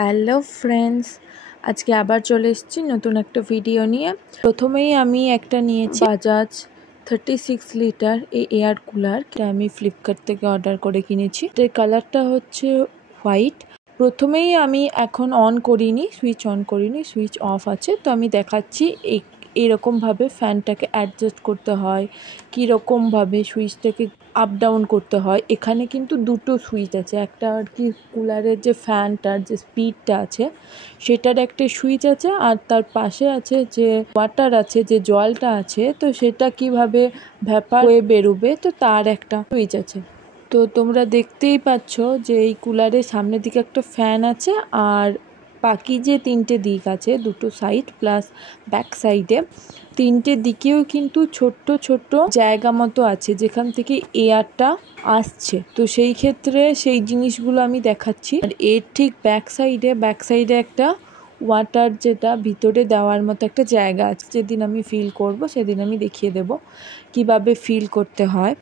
Hello friends, আজকে আবার চলে এসেছি নতুন একটা ভিডিও নিয়ে। প্রথমেই আমি একটা নিয়েছি বাজাজ 36 লিটার এই এয়ার কুলার। আমি ফ্লিপকার্ট থেকে অর্ডার করে কিনেছি। এর কালারটা হচ্ছে হোয়াইট। প্রথমেই আমি এখন সুইচ অন করিনি, সুইচ অফ আছে। তো আমি দেখাচ্ছি এরকমভাবে ফ্যানটাকে অ্যাডজাস্ট করতে হয়, কীরকমভাবে সুইচটাকে আপ ডাউন করতে হয়। এখানে কিন্তু দুটো সুইচ আছে, একটা আর কি কুলারের যে ফ্যানটার যে স্পিডটা আছে সেটার একটা সুইচ আছে, আর তার পাশে আছে যে ওয়াটার আছে, যে জলটা আছে, তো সেটা কিভাবে ভ্যাপার হয়ে বেরোবে, তো তার একটা সুইচ আছে। তো তোমরা দেখতেই পাচ্ছ যে এই কুলারের সামনের দিকে একটা ফ্যান আছে, আর বাকি যে তিনটে দিক আছে, দুটো সাইড প্লাস ব্যাক সাইডে তিনটে দিকেও কিন্তু ছোট্ট ছোট্ট জায়গা মতো আছে যেখান থেকে এয়ারটা আসছে। তো সেই ক্ষেত্রে সেই জিনিসগুলো আমি দেখাচ্ছি। আর এর ঠিক ব্যাক সাইডে একটা ওয়াটার, যেটা ভিতরে দেওয়ার মতো একটা জায়গা আছে। যেদিন আমি ফিল করব সেদিন আমি দেখিয়ে দেব কিভাবে ফিল করতে হয়।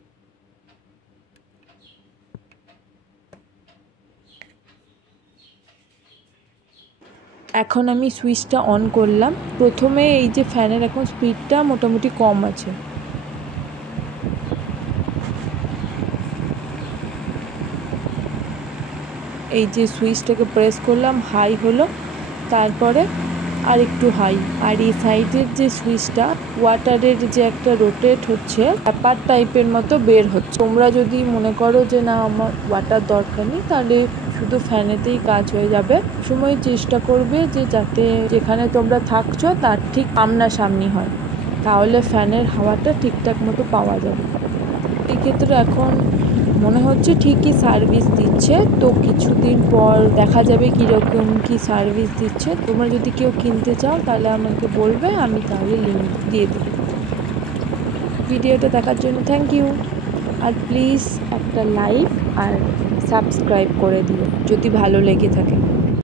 এখন আমি সুইচটা অন করলাম। প্রথমে এই যে ফ্যানের এখন স্পিডটা মোটামুটি কম আছে, এই যে সুইচটাকে প্রেস করলাম, হাই হলো, তারপরে আর একটু হাই। আর এই সাইডের যে সুইচটা, ওয়াটারের যে একটা রোটেট হচ্ছে, ব্যাপার টাইপের মতো বের হচ্ছে। তোমরা যদি মনে করো যে না আমার ওয়াটার দরকার নেই, তাহলে শুধু ফ্যানেতেই কাজ হয়ে যাবে। সময় চেষ্টা করবে যে যাতে যেখানে তোমরা থাকছো তার ঠিক সামনাসামনি হয়, তাহলে ফ্যানের হাওয়াটা ঠিকঠাক মতো পাওয়া যাবে। এক্ষেত্রে এখন মনে হচ্ছে ঠিকই সার্ভিস দিচ্ছে। তো কিছুদিন পর দেখা যাবে কীরকম কি সার্ভিস দিচ্ছে। তোমরা যদি কেউ কিনতে চাও তাহলে আমাকে বলবে, আমি তাহলে লিঙ্ক দিয়ে দেবো। ভিডিওটা দেখার জন্য থ্যাংক ইউ। আর প্লিজ একটা লাইক আর সাবস্ক্রাইব করে দিও যদি ভালো লেগে থাকে।